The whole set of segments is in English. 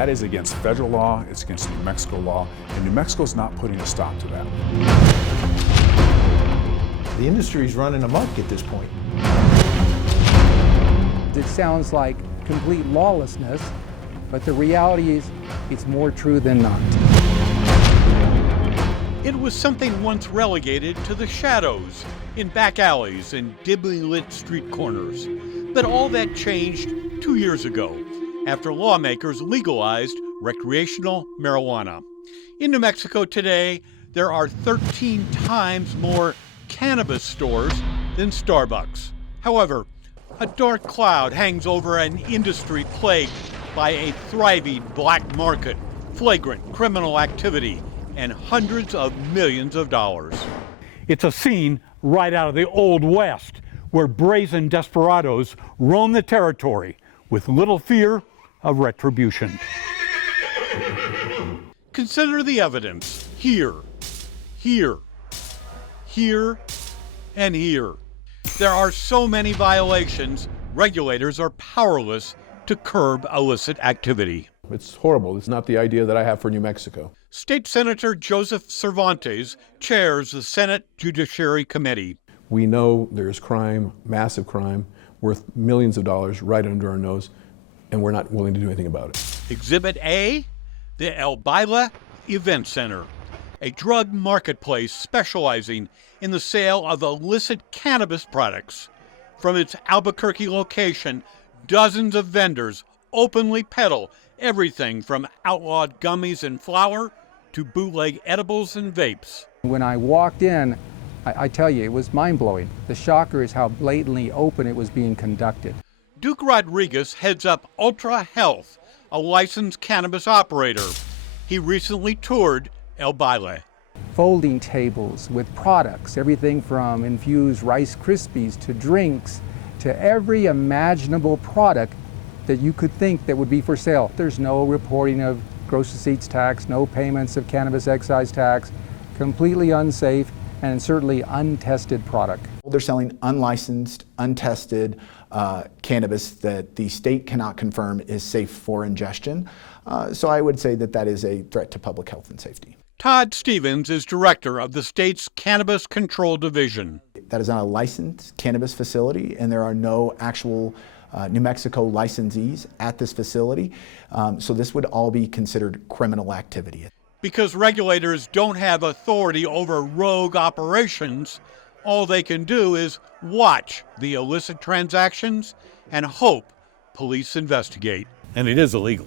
That is against federal law, it's against New Mexico law, and New Mexico's not putting a stop to that. The industry's running amok at this point. It sounds like complete lawlessness, but the reality is it's more true than not. It was something once relegated to the shadows, in back alleys and dimly lit street corners. But all that changed 2 years ago, after lawmakers legalized recreational marijuana. In New Mexico today, there are 13 times more cannabis stores than Starbucks. However, a dark cloud hangs over an industry plagued by a thriving black market, flagrant criminal activity, and hundreds of millions of dollars. It's a scene right out of the Old West, where brazen desperados roam the territory with little fear of retribution. Consider the evidence here, here, here, and here. There are so many violations, regulators are powerless to curb illicit activity. It's horrible. It's not the idea that I have for New Mexico. State Senator Joseph Cervantes chairs the Senate Judiciary Committee. We know there's crime, massive crime, worth millions of dollars right under our nose, and we're not willing to do anything about it. Exhibit A, the El Baile Event Center, a drug marketplace specializing in the sale of illicit cannabis products. From its Albuquerque location, dozens of vendors openly peddle everything from outlawed gummies and flour to bootleg edibles and vapes. When I walked in, I tell you, it was mind-blowing. The shocker is how blatantly open it was being conducted. Duke Rodriguez heads up Ultra Health, a licensed cannabis operator. He recently toured El Baile. Folding tables with products, everything from infused Rice Krispies to drinks to every imaginable product that you could think that would be for sale. There's no reporting of gross receipts tax, no payments of cannabis excise tax, completely unsafe and certainly untested product. They're selling unlicensed, untested cannabis that the state cannot confirm is safe for ingestion. So I would say that that is a threat to public health and safety. Todd Stevens is director of the state's Cannabis Control Division. That is not a licensed cannabis facility, and there are no actual New Mexico licensees at this facility. So this would all be considered criminal activity. Because regulators don't have authority over rogue operations, all they can do is watch the illicit transactions and hope police investigate. And it is illegal.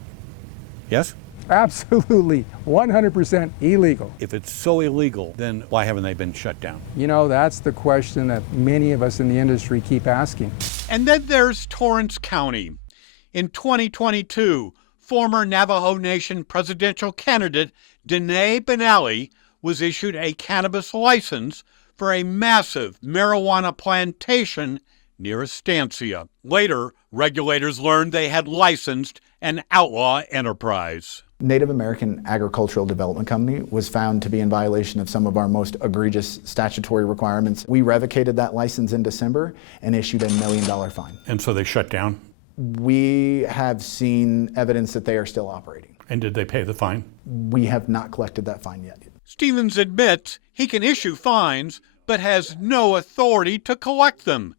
Yes? Absolutely, 100% illegal. If it's so illegal, then why haven't they been shut down? You know, that's the question that many of us in the industry keep asking. And then there's Torrance County. In 2022, former Navajo Nation presidential candidate Danae Benally was issued a cannabis license for a massive marijuana plantation near Estancia. Later, regulators learned they had licensed an outlaw enterprise. Native American Agricultural Development Company was found to be in violation of some of our most egregious statutory requirements. We revocated that license in December and issued $1 million fine. And so they shut down? We have seen evidence that they are still operating. And did they pay the fine? We have not collected that fine yet. Stevens admits he can issue fines, but has no authority to collect them.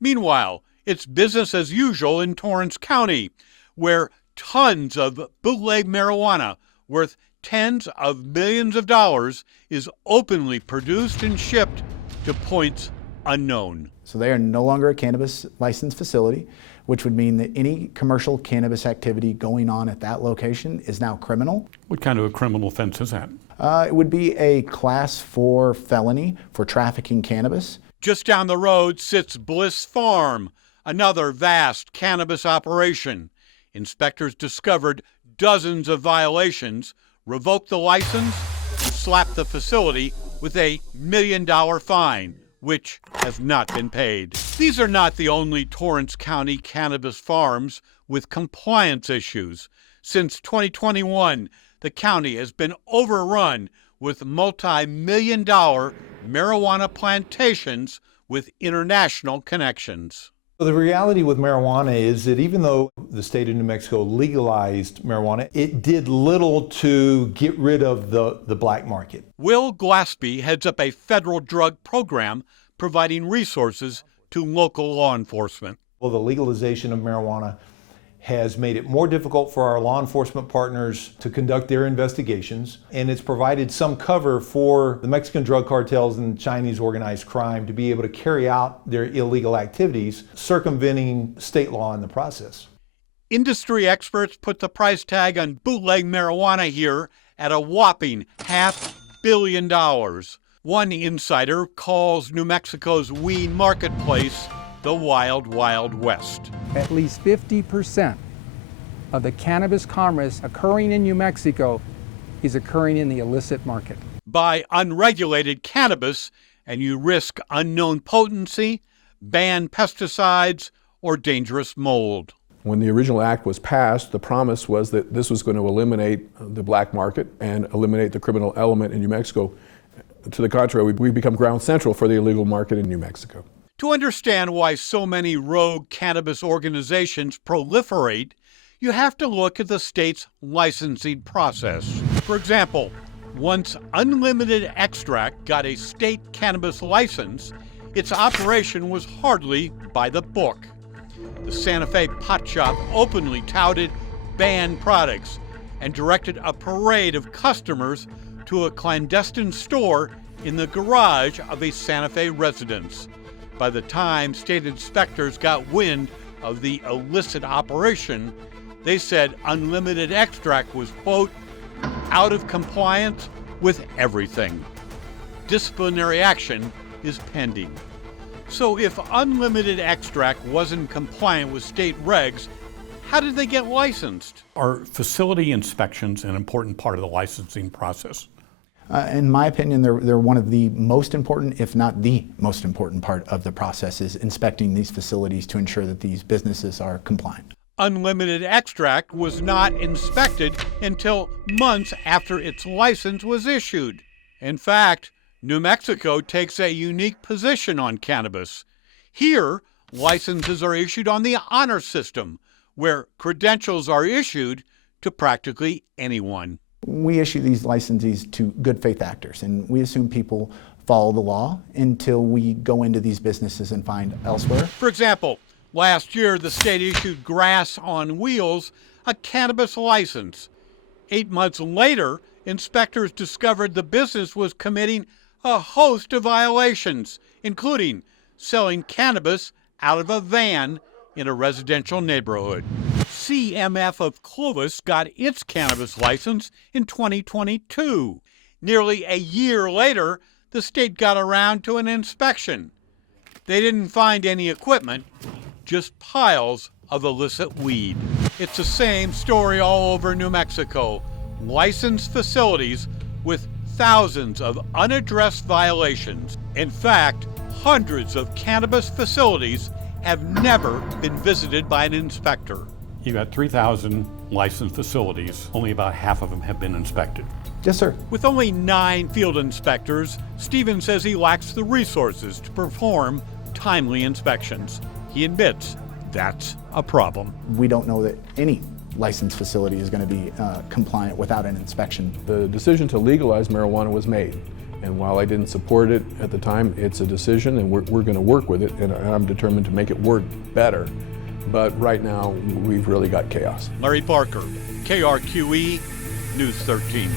Meanwhile, it's business as usual in Torrance County, where tons of bootleg marijuana worth tens of millions of dollars is openly produced and shipped to points unknown. So they are no longer a cannabis licensed facility, which would mean that any commercial cannabis activity going on at that location is now criminal. What kind of a criminal offense is that? It would be a Class 4 felony for trafficking cannabis. Just down the road sits Bliss Farm, another vast cannabis operation. Inspectors discovered dozens of violations, revoked the license, and slapped the facility with a $1 million fine, which has not been paid. These are not the only Torrance County cannabis farms with compliance issues. Since 2021, the county has been overrun with multi-million-dollar marijuana plantations with international connections. The reality with marijuana is that even though the state of New Mexico legalized marijuana, it did little to get rid of the black market. Will Glaspie heads up a federal drug program providing resources to local law enforcement. Well, the legalization of marijuana has made it more difficult for our law enforcement partners to conduct their investigations, and it's provided some cover for the Mexican drug cartels and Chinese organized crime to be able to carry out their illegal activities, circumventing state law in the process. Industry experts put the price tag on bootleg marijuana here at a whopping $500 million. One insider calls New Mexico's weed marketplace the Wild Wild West. At least 50% of the cannabis commerce occurring in New Mexico is occurring in the illicit market. Buy unregulated cannabis and you risk unknown potency, banned pesticides, or dangerous mold. When the original act was passed, the promise was that this was going to eliminate the black market and eliminate the criminal element in New Mexico. To the contrary, we've become ground central for the illegal market in New Mexico. To understand why so many rogue cannabis organizations proliferate, you have to look at the state's licensing process. For example, once Unlimited Extract got a state cannabis license, its operation was hardly by the book. The Santa Fe pot shop openly touted banned products and directed a parade of customers to a clandestine store in the garage of a Santa Fe residence. By the time state inspectors got wind of the illicit operation, they said Unlimited Extract was, quote, out of compliance with everything. Disciplinary action is pending. So if Unlimited Extract wasn't compliant with state regs, how did they get licensed? Are facility inspections an important part of the licensing process? In my opinion, they're one of the most important, if not the most important part of the process, is inspecting these facilities to ensure that these businesses are compliant. Unlimited Extract was not inspected until months after its license was issued. In fact, New Mexico takes a unique position on cannabis. Here, licenses are issued on the honor system, where credentials are issued to practically anyone. We issue these licenses to good faith actors, and we assume people follow the law until we go into these businesses and find elsewhere. For example, last year the state issued Grass on Wheels a cannabis license. 8 months later, inspectors discovered the business was committing a host of violations, including selling cannabis out of a van in a residential neighborhood. CMF of Clovis got its cannabis license in 2022. Nearly a year later, the state got around to an inspection. They didn't find any equipment, just piles of illicit weed. It's the same story all over New Mexico. Licensed facilities with thousands of unaddressed violations. In fact, hundreds of cannabis facilities have never been visited by an inspector. You've got 3,000 licensed facilities. Only about half of them have been inspected. Yes, sir. With only 9 field inspectors, Stephen says he lacks the resources to perform timely inspections. He admits that's a problem. We don't know that any licensed facility is going to be compliant without an inspection. The decision to legalize marijuana was made. And while I didn't support it at the time, it's a decision and we're going to work with it, and I'm determined to make it work better. But right now, we've really got chaos. Larry Parker, KRQE, News 13.